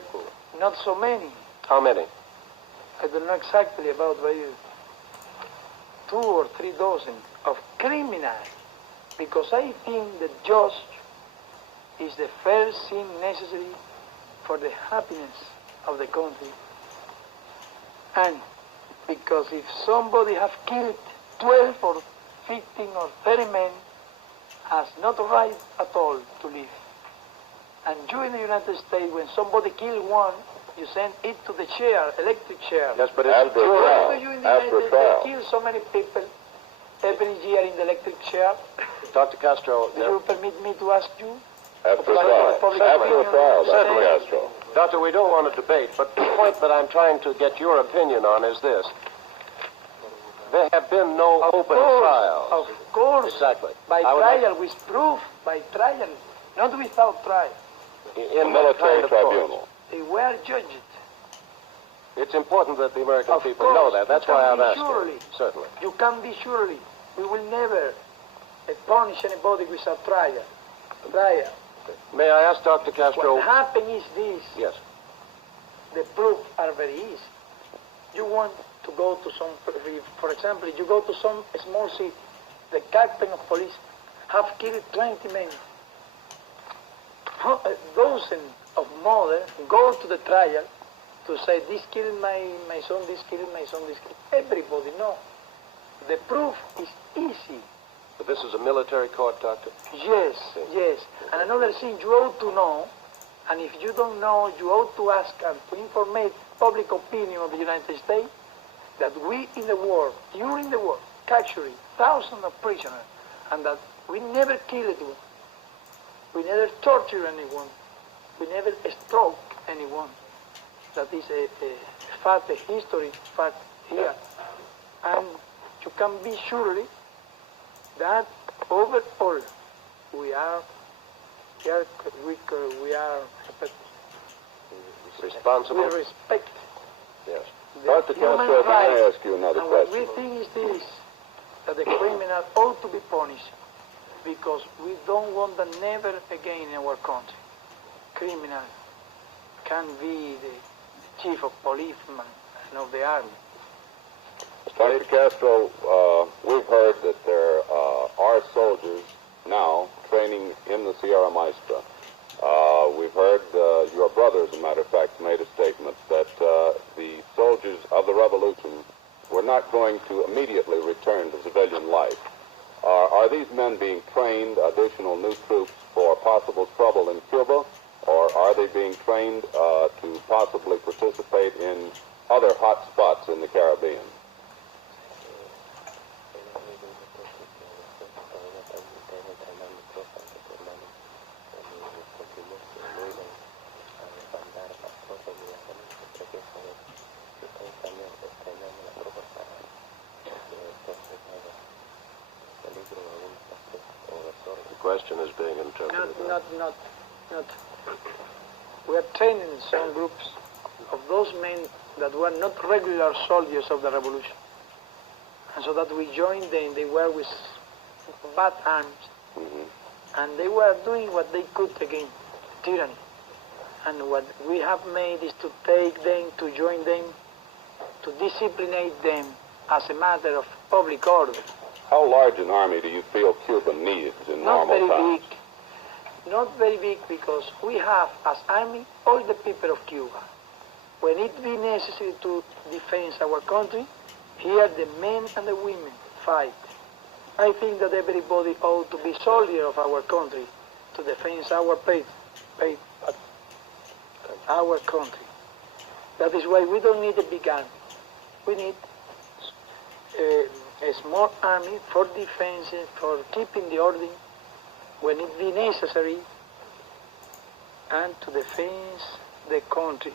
circle. Not so many. How many? I don't know exactly about maybe 2 or 3 dozen of criminals, because I think the judge is the first thing necessary for the happiness of the country. And because if somebody have killed 12 or 15 or 30 men, has not right at all to live. And you in the United States, when somebody kill one, you send it to the chair, electric chair. Yes, but it's After a trial. Why do you in the After a United trial. States kill so many people every year in the electric chair? Dr. Castro. Do you permit me to ask you? After a Public trial. opinion. After a trial, Dr. Certainly. Castro. Doctor, we don't want to debate, but the point that I'm trying to get your opinion on is this. There have been no open trials. Of course. Exactly. By I would like- trial, with proof, by trial, not without trial. In A what military kind of tribunal. courts? They were judged. It's important that the American Of people know course, that. That's you why can I've be asked you. surely. Certainly. You can be surely. We will never punish anybody without trial. Trial. May I ask Dr. Castro? What happened is this. Yes. The proofs are very easy. You want to go to some, for example, you go to some small city, the captain of police have killed 20 men. A dozen of mothers go to the trial to say, this killed my son, this killed my son, this killed. Everybody knows. The proof is easy. But this is a military court, Doctor? Yes, yes. And another thing you ought to know, and if you don't know, you ought to ask and to inform public opinion of the United States that we in the war, during the war, captured thousands of prisoners, and that we never killed one. We never tortured anyone. We never struck anyone. That is a fact, a history fact here. And you can be surely that overall we are Responsible? we respect Yes. the Dr. human Castro, can I rights. ask you another And what question? we think is this, that the criminal ought to be punished because we don't want that never again in our country. Criminal can be the chief of policeman and of the army. Dr. Castro, we've heard that there are soldiers now training in the Sierra Maestra. We've heard your brother, as a matter of fact, made a statement that the soldiers of the revolution were not going to immediately return to civilian life. Are these men being trained, additional new troops, for possible trouble in Cuba, or are they being trained to possibly participate in other hot spots in the Caribbean? The question is being interpreted. Not. We are training some groups of those men that were not regular soldiers of the revolution. And so that we joined them, they were with bad arms. And they were doing what they could against tyranny. And what we have made is to take them, to join them, to discipline them as a matter of public order. How large an army do you feel Cuba needs in Not normal very times? big. Not very big because we have as army all the people of Cuba. When it be necessary to defend our country, here the men and the women fight. I think that everybody ought to be soldier of our country to defend our our country. That is why we don't need a big army. We need a small army for defense, for keeping the order when it be necessary, and to defend the country.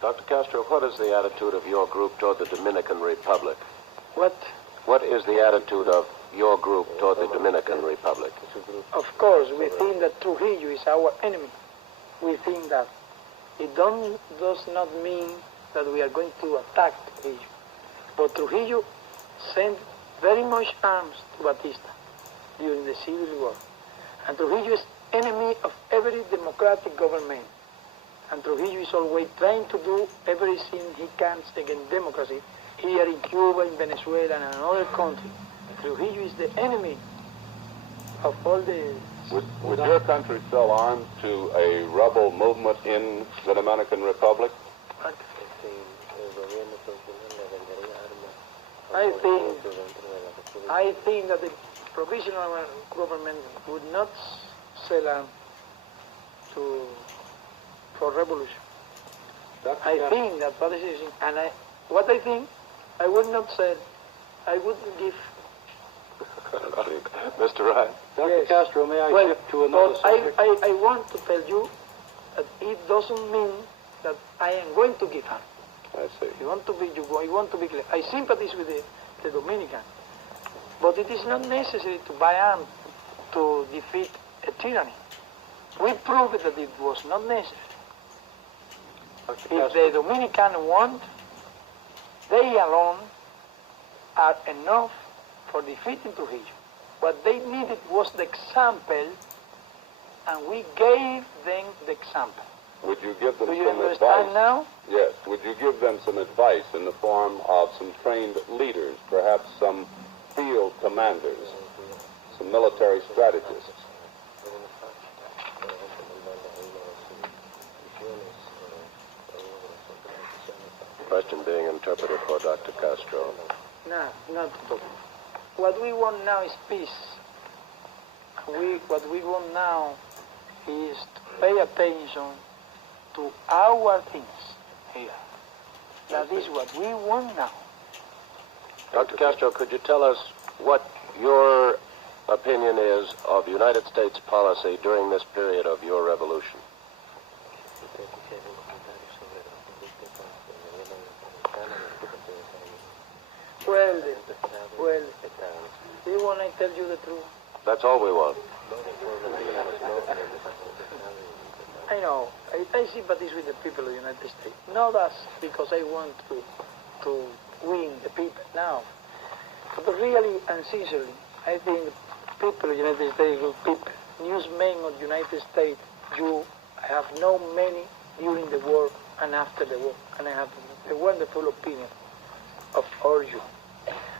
Dr. Castro, what is the attitude of your group toward the Dominican Republic? What is the attitude of your group toward the Dominican Republic? Of course, we think that Trujillo is our enemy. We think that. It does not mean that we are going to attack Trujillo. But Trujillo sent very much arms to Batista during the Civil War. And Trujillo is enemy of every democratic government. And Trujillo is always trying to do everything he can against democracy here in Cuba, in Venezuela, and in other countries. Trujillo is the enemy of all the... Would your country sell arms to a rebel movement in the Dominican Republic? I think that the provisional government would not sell arms for revolution. I think that what is it, and what I think, I would not sell. I wouldn't give. Mr. Ryan. Dr. Yes. Castro, may I shift to another subject? I want to tell you that it doesn't mean that I am going to give arms. I see. You want to be clear. I sympathize with the Dominican, but it is not necessary to buy arms to defeat a tyranny. We proved that it was not necessary. If the Dominican want, they alone are enough for defeating Trujillo. What they needed was the example, and we gave them the example. Would you give them Do you some understand advice? now? Yes. Would you give them some advice in the form of some trained leaders, perhaps some field commanders, some military strategists? Question being interpreted for Dr. Castro. No, not at all. What we want now is peace. What we want now is to pay attention to our things here. That is what we want now. Dr. Castro, could you tell us what your opinion is of United States policy during this period of your revolution? Well, do you want I tell you the truth? That's all we want. I know. I sympathize with the people of the United States. Not us, because I want to win the people now. But really and sincerely, I think the people of the United States, good people, newsmen of the United States, I have known many during the war and after the war, and I have a wonderful opinion of all you.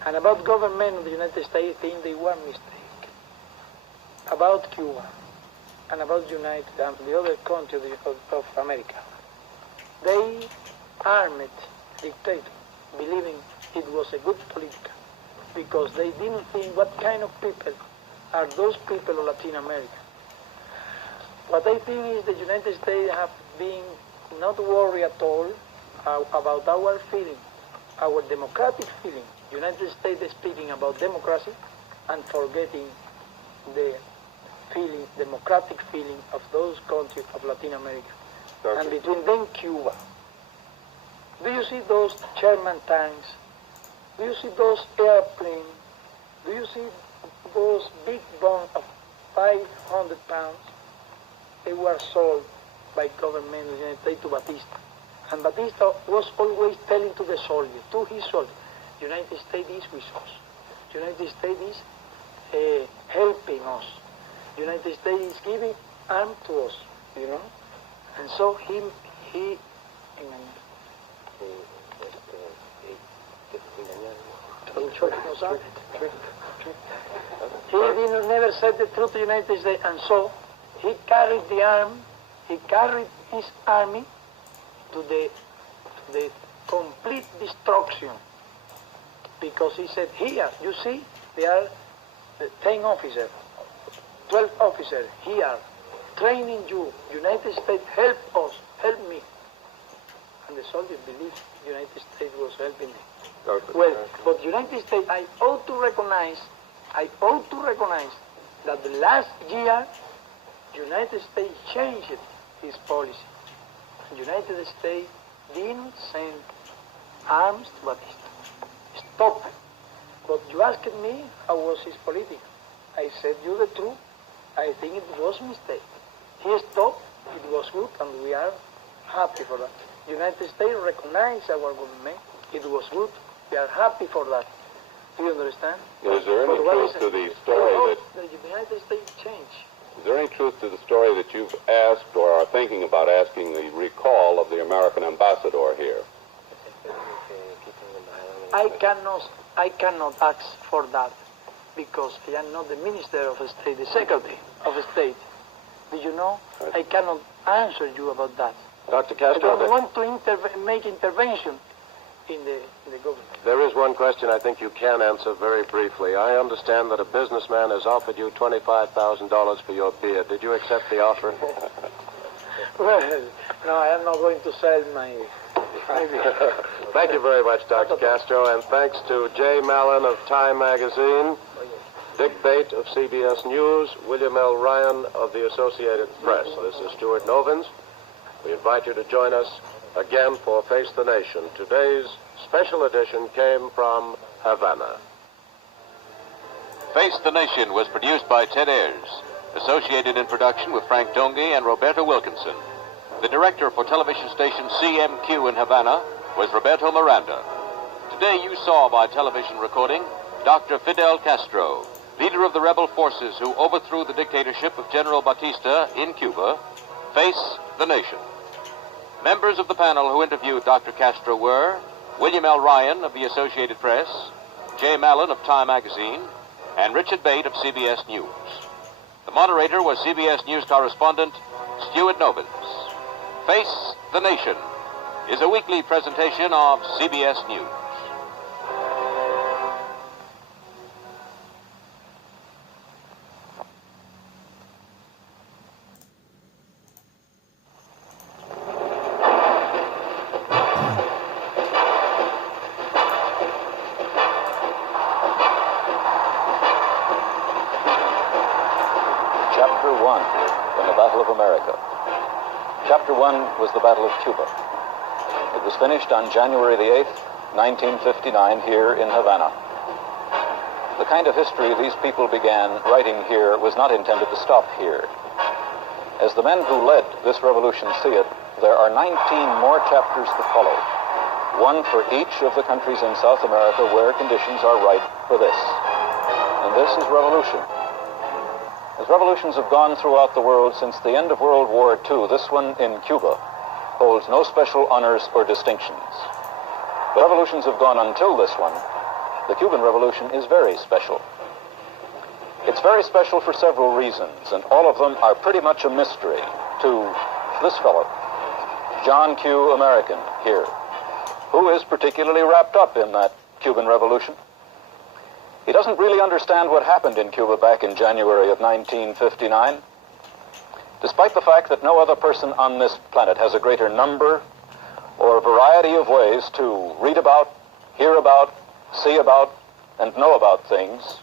And about government of the United States, I think they were mistake. About Cuba and about United and the other countries of America, they armed dictator, believing it was a good political, because they didn't think what kind of people are those people of Latin America. What I think is the United States have been not worried at all about our feeling, our democratic feeling. United States is speaking about democracy and forgetting the feeling, democratic feeling of those countries of Latin America. Dr. And between them, Cuba. Do you see those Sherman tanks? Do you see those airplanes? Do you see those big bombs of 500 pounds? They were sold by government of the United States to Batista. And Batista was always telling to the soldiers, to his soldiers, United States is with us. United States is helping us. United States is giving arms to us, you know. And so he never said the truth to the United States, and so he carried the arm, he carried his army to the complete destruction. Because he said, here, you see, there are 10 officers, 12 officers here, training you. United States, help us, help me. And the soldiers believed the United States was helping them. Well, but United States, I ought to recognize that the last year, United States changed its policy. United States didn't send arms to Batista. Stop. But you asked me how was his politics. I said you the truth. I think it was a mistake. He stopped. It was good, and we are happy for that. United States recognized our government. It was good. We are happy for that. Do you understand? Is there any truth to the story that the United States changed Is there any truth to the story that you've asked or are thinking about asking the recall of the American ambassador here? I cannot ask for that because I am not the Minister of State, the Secretary of State. Do you know? I cannot answer you about that. Dr. I Castro, don't want to make intervention in the government. there is one question I think you can answer very briefly. I understand that a businessman has offered you $25,000 for your beer. Did you accept the offer? Well, no, I am not going to sell my beer. Thank you very much, Dr. Castro, and thanks to Jay Mallon of Time Magazine, Dick Bate of CBS News, William L. Ryan of the Associated Press. This is Stuart Novins. We invite you to join us again for Face the Nation. Today's special edition came from Havana. Face the Nation was produced by Ted Ayers, associated in production with Frank Donge and Roberta Wilkinson. The director for television station CMQ in Havana was Roberto Miranda. Today you saw by television recording Dr. Fidel Castro, leader of the rebel forces who overthrew the dictatorship of General Batista in Cuba. Face the Nation. Members of the panel who interviewed Dr. Castro were William L. Ryan of the Associated Press, Jay Mallon of Time Magazine, and Richard Bate of CBS News. The moderator was CBS News correspondent Stuart Novins. Face the Nation is a weekly presentation of CBS News. Chapter 1 in the Battle of America. Chapter 1 was the Battle of Cuba. It was finished on January the 8th, 1959, here in Havana. The kind of history these people began writing here was not intended to stop here. As the men who led this revolution see it, there are 19 more chapters to follow, one for each of the countries in South America where conditions are ripe for this. And this is revolution. As revolutions have gone throughout the world since the end of World War II, this one in Cuba holds no special honors or distinctions. But revolutions have gone until this one. The Cuban Revolution is very special. It's very special for several reasons, and all of them are pretty much a mystery to this fellow, John Q. American, here, who is particularly wrapped up in that Cuban Revolution. He doesn't really understand what happened in Cuba back in January of 1959. Despite the fact that no other person on this planet has a greater number or variety of ways to read about, hear about, see about, and know about things,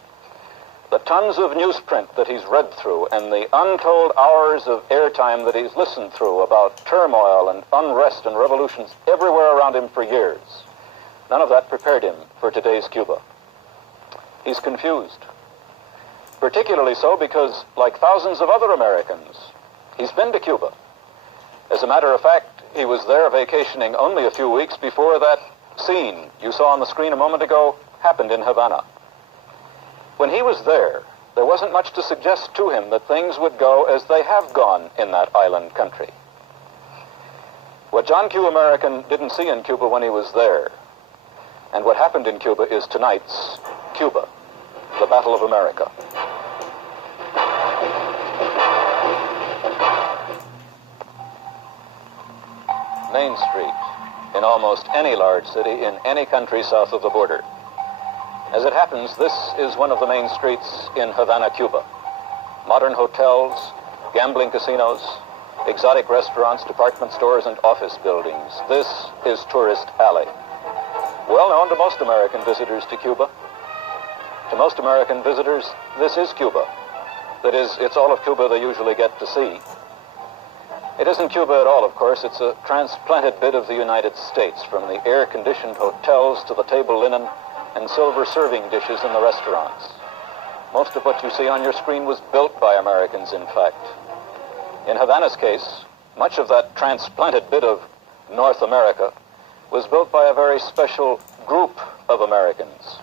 the tons of newsprint that he's read through and the untold hours of airtime that he's listened through about turmoil and unrest and revolutions everywhere around him for years, none of that prepared him for today's Cuba. He's confused. Particularly so because, like thousands of other Americans, he's been to Cuba. As a matter of fact, he was there vacationing only a few weeks before that scene you saw on the screen a moment ago happened in Havana. When he was there wasn't much to suggest to him that things would go as they have gone in that island country. What John Q. American didn't see in Cuba when he was there, and what happened in Cuba, is tonight's Cuba, the Battle of America. Main Street, in almost any large city in any country south of the border. As it happens, this is one of the main streets in Havana, Cuba. Modern hotels, gambling casinos, exotic restaurants, department stores, and office buildings. This is Tourist Alley. Well known to most American visitors to Cuba. To most American visitors, this is Cuba. That is, it's all of Cuba they usually get to see. It isn't Cuba at all, of course. It's a transplanted bit of the United States, from the air-conditioned hotels to the table linen and silver serving dishes in the restaurants. Most of what you see on your screen was built by Americans, in fact. In Havana's case, much of that transplanted bit of North America was built by a very special group of Americans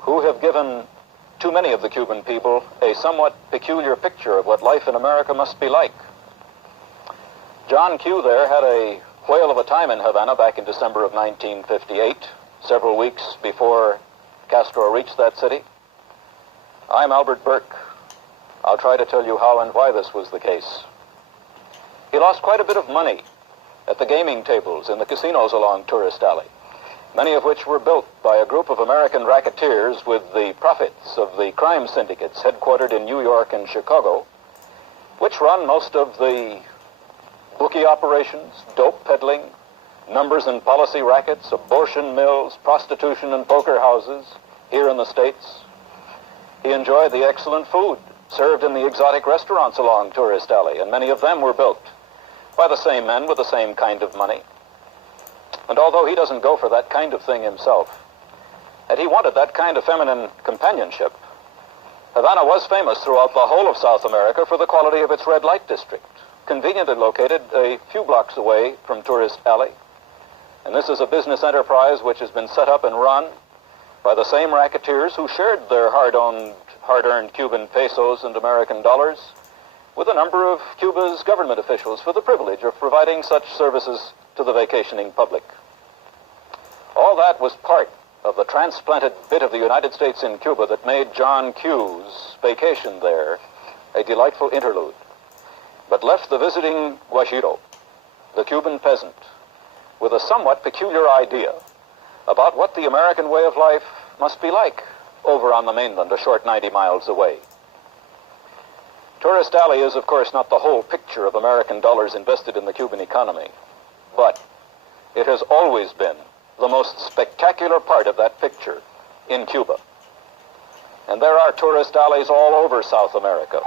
who have given too many of the Cuban people a somewhat peculiar picture of what life in America must be like. John Q. there had a whale of a time in Havana back in December of 1958, several weeks before Castro reached that city. I'm Albert Burke. I'll try to tell you how and why this was the case. He lost quite a bit of money at the gaming tables in the casinos along Tourist Alley, many of which were built by a group of American racketeers with the profits of the crime syndicates headquartered in New York and Chicago, which run most of the bookie operations, dope peddling, numbers and policy rackets, abortion mills, prostitution and poker houses here in the States. He enjoyed the excellent food served in the exotic restaurants along Tourist Alley, and many of them were built by the same men with the same kind of money. And although he doesn't go for that kind of thing himself, and he wanted that kind of feminine companionship, Havana was famous throughout the whole of South America for the quality of its red light district, conveniently located a few blocks away from Tourist Alley. And this is a business enterprise which has been set up and run by the same racketeers who shared their hard-earned Cuban pesos and American dollars with a number of Cuba's government officials for the privilege of providing such services to the vacationing public. All that was part of the transplanted bit of the United States in Cuba that made John Q's vacation there a delightful interlude, but left the visiting Guajiro, the Cuban peasant, with a somewhat peculiar idea about what the American way of life must be like over on the mainland, a short 90 miles away. Tourist Alley is, of course, not the whole picture of American dollars invested in the Cuban economy, but it has always been the most spectacular part of that picture in Cuba. And there are tourist alleys all over South America.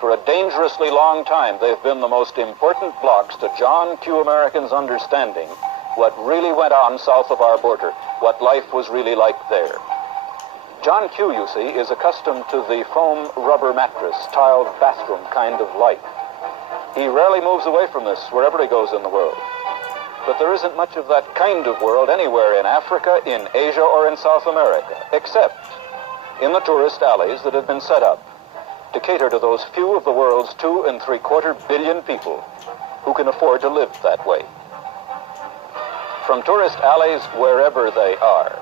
For a dangerously long time, they've been the most important blocks to John Q. Americans' understanding what really went on south of our border, what life was really like there. John Q., you see, is accustomed to the foam rubber mattress, tiled bathroom kind of life. He rarely moves away from this wherever he goes in the world. But there isn't much of that kind of world anywhere in Africa, in Asia, or in South America, except in the tourist alleys that have been set up to cater to those few of the world's 2.75 billion people who can afford to live that way. From tourist alleys, wherever they are,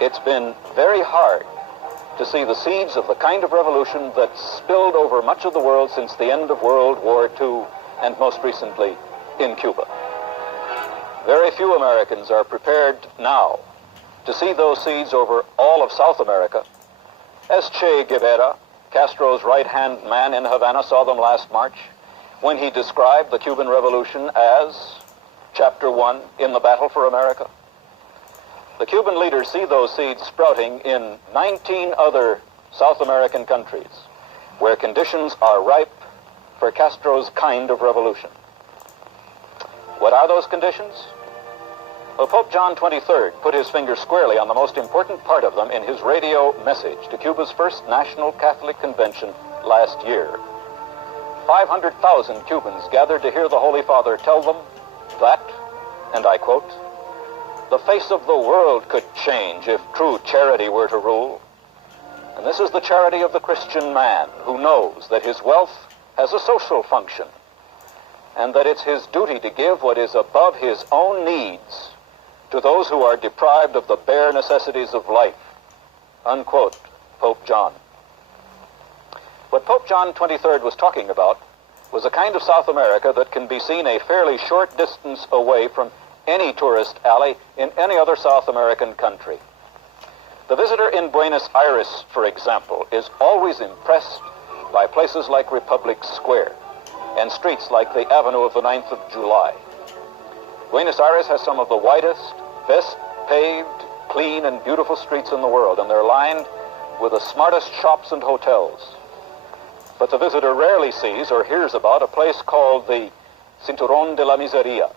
it's been very hard to see the seeds of the kind of revolution that spilled over much of the world since the end of World War II, and most recently in Cuba. Very few Americans are prepared now to see those seeds over all of South America, as Che Guevara, Castro's right-hand man in Havana, saw them last March when he described the Cuban Revolution as Chapter 1 in the Battle for America. The Cuban leaders see those seeds sprouting in 19 other South American countries where conditions are ripe for Castro's kind of revolution. What are those conditions? Well, Pope John XXIII put his finger squarely on the most important part of them in his radio message to Cuba's first National Catholic Convention last year. 500,000 Cubans gathered to hear the Holy Father tell them that, and I quote, "The face of the world could change if true charity were to rule. And this is the charity of the Christian man who knows that his wealth has a social function and that it's his duty to give what is above his own needs to those who are deprived of the bare necessities of life." Unquote, Pope John. What Pope John XXIII was talking about was a kind of South America that can be seen a fairly short distance away from any tourist alley in any other South American country. The visitor in Buenos Aires, for example, is always impressed by places like Republic Square and streets like the Avenue of the 9th of July. Buenos Aires has some of the widest, best paved, clean, and beautiful streets in the world, and they're lined with the smartest shops and hotels. But the visitor rarely sees or hears about a place called the Cinturón de la Miseria,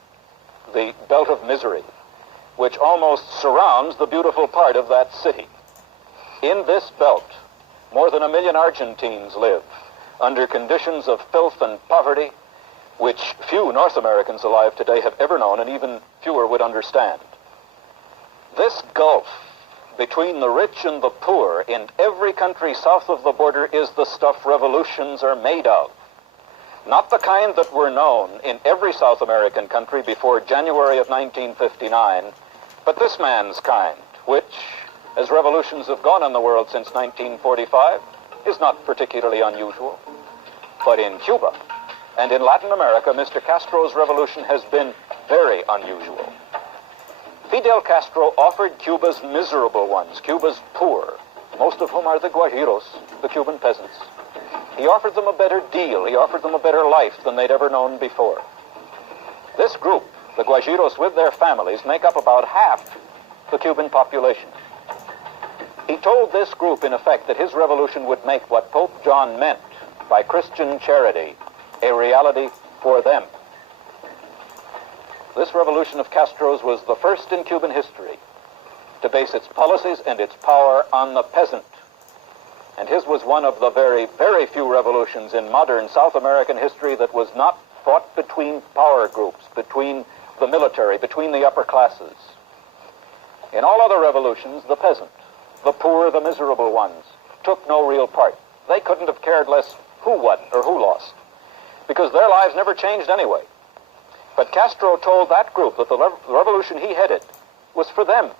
the Belt of Misery, which almost surrounds the beautiful part of that city. In this belt, more than 1 million Argentines live under conditions of filth and poverty which few North Americans alive today have ever known, and even fewer would understand. This gulf between the rich and the poor in every country south of the border is the stuff revolutions are made of. Not the kind that were known in every South American country before January of 1959, but this man's kind, which, as revolutions have gone in the world since 1945, is not particularly unusual. But in Cuba and in Latin America, Mr. Castro's revolution has been very unusual. Fidel Castro offered Cuba's miserable ones, Cuba's poor, most of whom are the Guajiros, the Cuban peasants. He offered them a better deal. He offered them a better life than they'd ever known before. This group, the Guajiros with their families, make up about half the Cuban population. He told this group, in effect, that his revolution would make what Pope John meant by Christian charity a reality for them. This revolution of Castro's was the first in Cuban history to base its policies and its power on the peasant. And his was one of the very, very few revolutions in modern South American history that was not fought between power groups, between the military, between the upper classes. In all other revolutions, the peasant, the poor, the miserable ones, took no real part. They couldn't have cared less who won or who lost, because their lives never changed anyway. But Castro told that group that the revolution he headed was for them.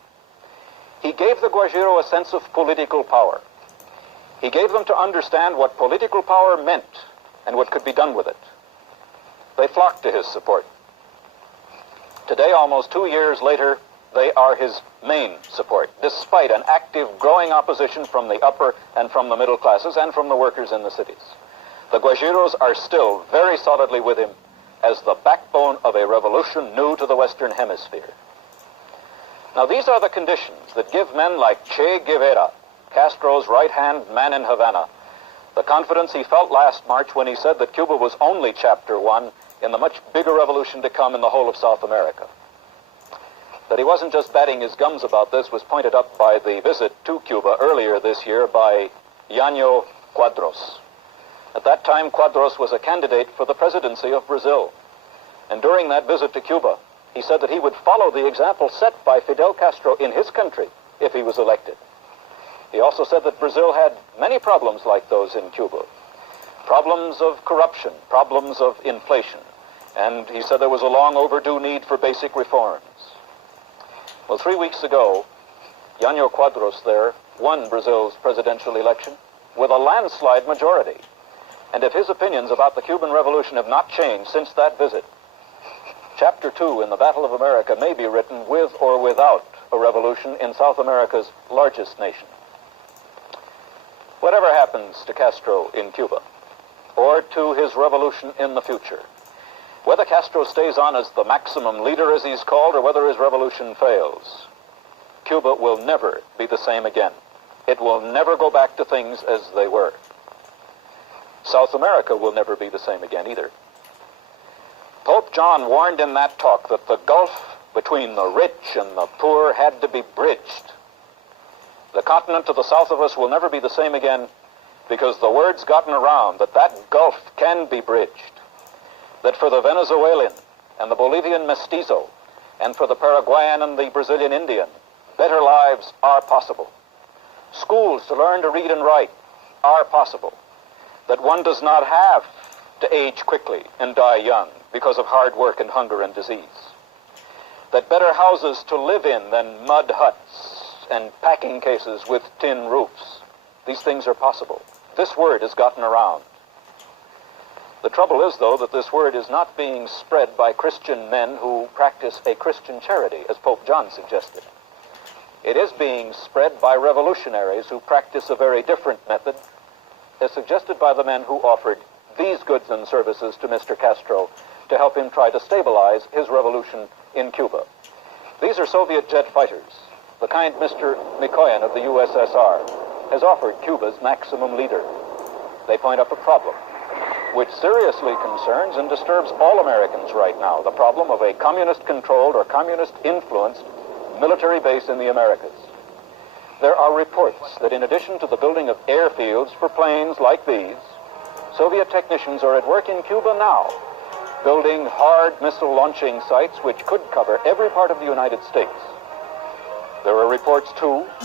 He gave the Guajiro a sense of political power. He gave them to understand what political power meant and what could be done with it. They flocked to his support. Today, almost 2 years later, they are his main support, despite an active, growing opposition from the upper and from the middle classes and from the workers in the cities. The Guajiros are still very solidly with him as the backbone of a revolution new to the Western Hemisphere. Now, these are the conditions that give men like Che Guevara, Castro's right-hand man in Havana, the confidence he felt last March when he said that Cuba was only chapter 1 in the much bigger revolution to come in the whole of South America. That he wasn't just batting his gums about this was pointed up by the visit to Cuba earlier this year by Janio Quadros. At that time, Quadros was a candidate for the presidency of Brazil. And during that visit to Cuba, he said that he would follow the example set by Fidel Castro in his country if he was elected. He also said that Brazil had many problems like those in Cuba. Problems of corruption, problems of inflation. And he said there was a long overdue need for basic reforms. Well, 3 weeks ago, Janio Quadros there won Brazil's presidential election with a landslide majority. And if his opinions about the Cuban Revolution have not changed since that visit, Chapter 2 in the Battle of America may be written with or without a revolution in South America's largest nation. Whatever happens to Castro in Cuba, or to his revolution in the future, whether Castro stays on as the maximum leader, as he's called, or whether his revolution fails, Cuba will never be the same again. It will never go back to things as they were. South America will never be the same again either. Pope John warned in that talk that the gulf between the rich and the poor had to be bridged. The continent to the south of us will never be the same again because the word's gotten around that that gulf can be bridged. That for the Venezuelan and the Bolivian mestizo and for the Paraguayan and the Brazilian Indian, better lives are possible. Schools to learn to read and write are possible. That one does not have to age quickly and die young because of hard work and hunger and disease. That better houses to live in than mud huts and packing cases with tin roofs. These things are possible. This word has gotten around. The trouble is, though, that this word is not being spread by Christian men who practice a Christian charity, as Pope John suggested. It is being spread by revolutionaries who practice a very different method, as suggested by the men who offered these goods and services to Mr. Castro to help him try to stabilize his revolution in Cuba. These are Soviet jet fighters, the kind Mr. Mikoyan of the USSR has offered Cuba's maximum leader. They point up a problem which seriously concerns and disturbs all Americans right now, the problem of a communist-controlled or communist-influenced military base in the Americas. There are reports that in addition to the building of airfields for planes like these, Soviet technicians are at work in Cuba now, building hard missile launching sites which could cover every part of the United States. There are reports, too,